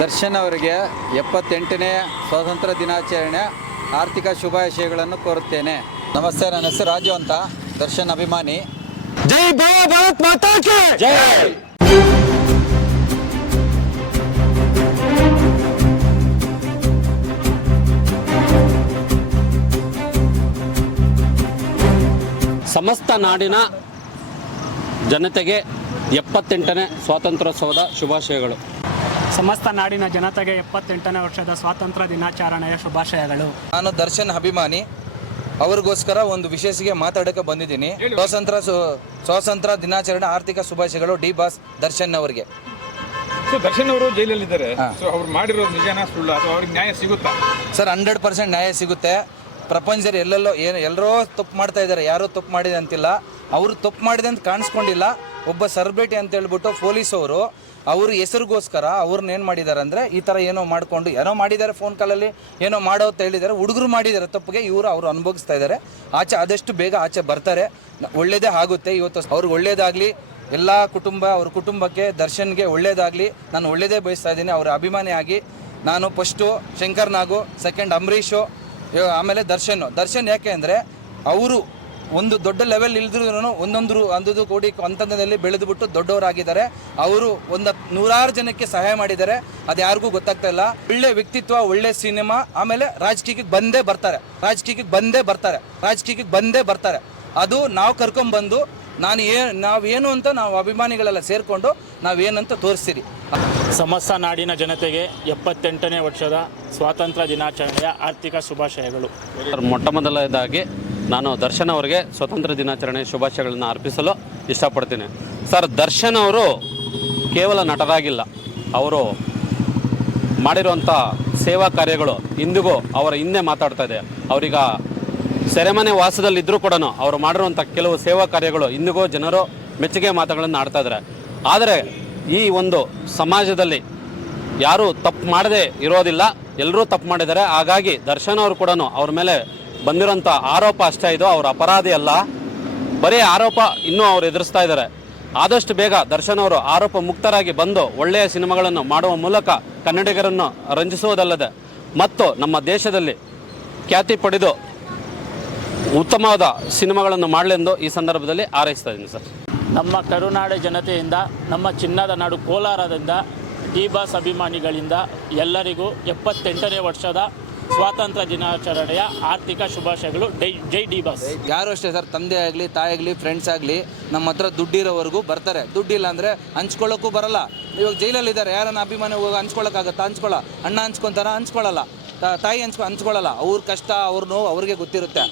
ದರ್ಶನ್ ಅವರಿಗೆ ಎಪ್ಪತ್ತೆಂಟನೇ ಸ್ವಾತಂತ್ರ್ಯ ದಿನಾಚರಣೆ ಆರ್ಥಿಕ ಶುಭಾಶಯಗಳನ್ನು ಕೋರುತ್ತೇನೆ. ನಮಸ್ತೆ ನನ್ನ ಹೆಸರು ರಾಜು ಅಂತ. ದರ್ಶನ್ ಅಭಿಮಾನಿ. ಜೈ ಭವ ಭಾರತ್ ಮಾತಾ ಜೈ! ಸಮಸ್ತ ನಾಡಿನ ಜನತೆಗೆ ಎಪ್ಪತ್ತೆಂಟನೇ ಸ್ವಾತಂತ್ರ್ಯೋತ್ಸವದ ಶುಭಾಶಯಗಳು. ಸಮಸ್ತ ನಾಡಿನ ಜನತೆಗೆ ಎಪ್ಪತ್ತೆಂಟನೇ ವರ್ಷದ ಸ್ವಾತಂತ್ರ್ಯ ದಿನಾಚರಣೆಯ ಶುಭಾಶಯಗಳು. ನಾನು ದರ್ಶನ್ ಅಭಿಮಾನಿ. ಅವ್ರಿಗೋಸ್ಕರ ಒಂದು ವಿಶೇಷಗೆ ಮಾತಾಡಕ್ಕೆ ಬಂದಿದ್ದೀನಿ. ಸ್ವಾತಂತ್ರ್ಯ ಸ್ವಾತಂತ್ರ್ಯ ದಿನಾಚರಣೆ ಆರ್ಥಿಕ ಶುಭಾಶಯಗಳು ಡಿ ಬಾಸ್ ದರ್ಶನ್ ಅವರಿಗೆ. ಸೊ ದರ್ಶನ್ ಅವರು ಜೈಲಲ್ಲಿದ್ದಾರೆ. ಸೊ ಅವ್ರು ಮಾಡಿರೋ ನಿಜಾನ ಸುಳ್ಳು ಅಥವಾ ಅವ್ರಿಗೆ ನ್ಯಾಯ ಸಿಗುತ್ತಾ? ಸರ್ ಹಂಡ್ರೆಡ್ ಪರ್ಸೆಂಟ್ ನ್ಯಾಯ ಸಿಗುತ್ತೆ. ಪ್ರಪಂಚದಲ್ಲಿ ಎಲ್ಲೆಲ್ಲೋ ಏನು ಎಲ್ಲರೂ ತಪ್ಪು ಮಾಡ್ತಾ ಇದ್ದಾರೆ. ಯಾರೂ ತಪ್ಪು ಮಾಡಿದೆ ಅಂತಿಲ್ಲ. ಅವರು ತಪ್ಪು ಮಾಡಿದೆ ಅಂತ ಕಾಣಿಸ್ಕೊಂಡಿಲ್ಲ. ಒಬ್ಬ ಸರ್ಬೇಟಿ ಅಂತ ಹೇಳ್ಬಿಟ್ಟು ಪೊಲೀಸ್ ಅವರು ಅವ್ರ ಹೆಸರಿಗೋಸ್ಕರ ಅವ್ರನ್ನ ಏನು ಮಾಡಿದ್ದಾರೆ ಅಂದರೆ ಈ ಥರ ಏನೋ ಮಾಡಿಕೊಂಡು, ಏನೋ ಮಾಡಿದ್ದಾರೆ ಫೋನ್ ಕಾಲಲ್ಲಿ ಏನೋ ಮಾಡೋ ಅಂತ ಹೇಳಿದ್ದಾರೆ ಹುಡುಗರು ಮಾಡಿದ್ದಾರೆ ತಪ್ಪಿಗೆ ಇವರು ಅವರು ಅನುಭವಿಸ್ತಾ ಇದ್ದಾರೆ ಆಚೆ ಆದಷ್ಟು ಬೇಗ ಆಚೆ ಬರ್ತಾರೆ. ಒಳ್ಳೇದೇ ಆಗುತ್ತೆ, ಇವತ್ತು ಅವ್ರಿಗೆ ಒಳ್ಳೇದಾಗಲಿ, ಎಲ್ಲ ಕುಟುಂಬ, ಅವ್ರ ಕುಟುಂಬಕ್ಕೆ ದರ್ಶನ್ಗೆ ಒಳ್ಳೇದಾಗಲಿ, ನಾನು ಒಳ್ಳೇದೇ ಬಯಸ್ತಾ ಇದ್ದೀನಿ. ಅವರ ಅಭಿಮಾನಿ ಆಗಿ ನಾನು ಫಸ್ಟು ಶಂಕರ್ ನಾಗು ಸೆಕೆಂಡ್ ಅಂಬರೀಷು, ಇವ- ಆಮೇಲೆ ದರ್ಶನ್. ದರ್ಶನ್ ಯಾಕೆ ಅಂದರೆ, ಅವರು ಒಂದು ದೊಡ್ಡ ಲೆವೆಲ್ ಇಲ್ದ್ರೂ ಒಂದೊಂದು ಅಂದದು ಕೋಟಿ ಅಂತಂದಲ್ಲಿ ಬೆಳೆದುಬಿಟ್ಟು ದೊಡ್ಡವರಾಗಿದ್ದಾರೆ. ಅವರು ಒಂದು ನೂರಾರು ಜನಕ್ಕೆ ಸಹಾಯ ಮಾಡಿದ್ದಾರೆ. ಅದು ಯಾರಿಗೂ ಗೊತ್ತಾಗ್ತಾ ಇಲ್ಲ. ಒಳ್ಳೆ ವ್ಯಕ್ತಿತ್ವ ಒಳ್ಳೆ ಸಿನಿಮಾ ಆಮೇಲೆ ರಾಜಕೀಯಕ್ಕೆ ಬಂದೇ ಬರ್ತಾರೆ. ರಾಜಕೀಯಕ್ಕೆ ಬಂದೇ ಬರ್ತಾರೆ. ರಾಜಕೀಯಕ್ಕೆ ಬಂದೇ ಬರ್ತಾರೆ. ಅದು ನಾವು ಕರ್ಕೊಂಡ್ಬಂದು ನಾನು ಏ ನಾವೇನು ಅಂತ ನಾವು ಅಭಿಮಾನಿಗಳೆಲ್ಲ ಸೇರಿಕೊಂಡು ನಾವೇನಂತ ತೋರಿಸ್ತೀರಿ. ಸಮಸ್ತ ನಾಡಿನ ಜನತೆಗೆ ಎಪ್ಪತ್ತೆಂಟನೇ ವರ್ಷದ ಸ್ವಾತಂತ್ರ್ಯ ದಿನಾಚರಣೆಯ ಆರ್ಥಿಕ ಶುಭಾಶಯಗಳು. ಮೊಟ್ಟ ಮೊದಲನೇದಾಗಿ ನಾನು ದರ್ಶನ್ ಅವರಿಗೆ ಸ್ವತಂತ್ರ ದಿನಾಚರಣೆ ಶುಭಾಶಯಗಳನ್ನು ಅರ್ಪಿಸಲು ಇಷ್ಟಪಡ್ತೀನಿ. ಸರ್, ದರ್ಶನ್ ಅವರು ಕೇವಲ ನಟರಾಗಿಲ್ಲ. ಅವರು ಮಾಡಿರುವಂಥ ಸೇವಾ ಕಾರ್ಯಗಳು ಇಂದಿಗೂ ಅವರ ಹಿಂದೆ ಮಾತಾಡ್ತಾ ಇದೆ. ಅವರೀಗ ಸೆರೆಮನೆ ವಾಸದಲ್ಲಿದ್ದರೂ ಕೂಡ ಅವರು ಮಾಡಿರುವಂಥ ಕೆಲವು ಸೇವಾ ಕಾರ್ಯಗಳು ಇಂದಿಗೂ ಜನರು ಮೆಚ್ಚುಗೆ ಮಾತುಗಳನ್ನು ಆಡ್ತಾ ಇದ್ದಾರೆ ಆದರೆ ಈ ಒಂದು ಸಮಾಜದಲ್ಲಿ ಯಾರೂ ತಪ್ಪು ಮಾಡದೇ ಇರೋದಿಲ್ಲ. ಎಲ್ಲರೂ ತಪ್ಪು ಮಾಡಿದ್ದಾರೆ. ಹಾಗಾಗಿ ದರ್ಶನ್ ಅವರು ಕೂಡ ಅವ್ರ ಮೇಲೆ ಬಂದಿರೋಂಥ ಆರೋಪ ಅಷ್ಟೇ ಇದು, ಅವ್ರ ಅಪರಾಧಿ ಅಲ್ಲ. ಬರೀ ಆರೋಪ ಇನ್ನೂ ಅವ್ರು ಎದುರಿಸ್ತಾ ಇದ್ದಾರೆ. ಆದಷ್ಟು ಬೇಗ ದರ್ಶನ್ ಅವರು ಆರೋಪ ಮುಕ್ತರಾಗಿ ಬಂದು ಒಳ್ಳೆಯ ಸಿನಿಮಾಗಳನ್ನು ಮಾಡುವ ಮೂಲಕ ಕನ್ನಡಿಗರನ್ನು ರಂಜಿಸುವುದಲ್ಲದೆ, ಮತ್ತು ನಮ್ಮ ದೇಶದಲ್ಲಿ ಖ್ಯಾತಿ ಪಡೆದು ಉತ್ತಮವಾದ ಸಿನಿಮಾಗಳನ್ನು ಮಾಡಲೆಂದು ಈ ಸಂದರ್ಭದಲ್ಲಿ ಹಾರೈಸ್ತಾ ಇದ್ದೀನಿ ಸರ್. ನಮ್ಮ ಕರುನಾಡ ಜನತೆಯಿಂದ, ನಮ್ಮ ಚಿನ್ನದ ನಾಡು ಕೋಲಾರದಿಂದ ಡಿ ಬಾಸ್ ಅಭಿಮಾನಿಗಳಿಂದ ಎಲ್ಲರಿಗೂ ಎಪ್ಪತ್ತೆಂಟನೇ ವರ್ಷದ ಸ್ವಾತಂತ್ರ್ಯ ದಿನಾಚರಣೆಯ ಆರ್ಥಿಕ ಶುಭಾಶಯಗಳು. ಡೈ ಜೈ ಡಿ ಬಾಸ್. ಯಾರು ಅಷ್ಟೇ ಸರ್, ತಂದೆ ಆಗಲಿ, ತಾಯಿ ಆಗಲಿ ಫ್ರೆಂಡ್ಸ್ ಆಗಲಿ, ನಮ್ಮ ಹತ್ರ ದುಡ್ಡಿರೋವರೆಗೂ ಬರ್ತಾರೆ. ದುಡ್ಡಿಲ್ಲ ಅಂದರೆ ಹಂಚ್ಕೊಳ್ಳೋಕ್ಕೂ ಬರಲ್ಲ. ಇವಾಗ ಜೈಲಲ್ಲಿದ್ದಾರೆ, ಯಾರನ್ನ ಅಭಿಮಾನಿ ಹೋಗಿ ಹಂಚ್ಕೊಳ್ಳೋಕ್ಕಾಗತ್ತಾ? ಹಂಚ್ಕೊಳ್ಳೋ. ಅಣ್ಣ ಹಂಚ್ಕೊಂತಾರ? ಹಂಚ್ಕೊಳ್ಳಲ್ಲ. ತಾಯಿ ಹಂಚ್ಕೊ, ಹಂಚ್ಕೊಳ್ಳಲ್ಲ. ಅವ್ರ ಕಷ್ಟ, ಅವ್ರ ನೋವು ಅವ್ರಿಗೆ ಗೊತ್ತಿರುತ್ತೆ.